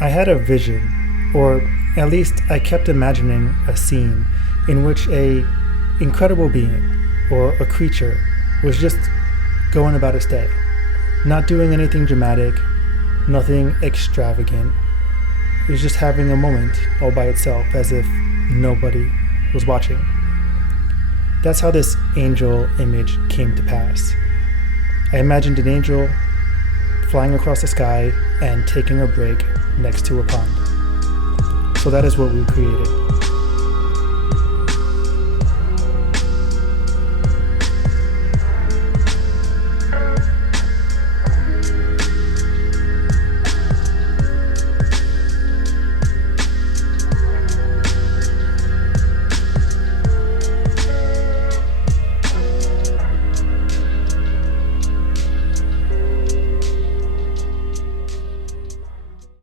I had a vision, or at least I kept imagining a scene in which a incredible being or a creature was just going about its day, not doing anything dramatic, nothing extravagant. It was just having a moment all by itself, as if nobody was watching. That's how this angel image came to pass. I imagined an angel flying across the sky and taking a break next to a pond. So that is what we created.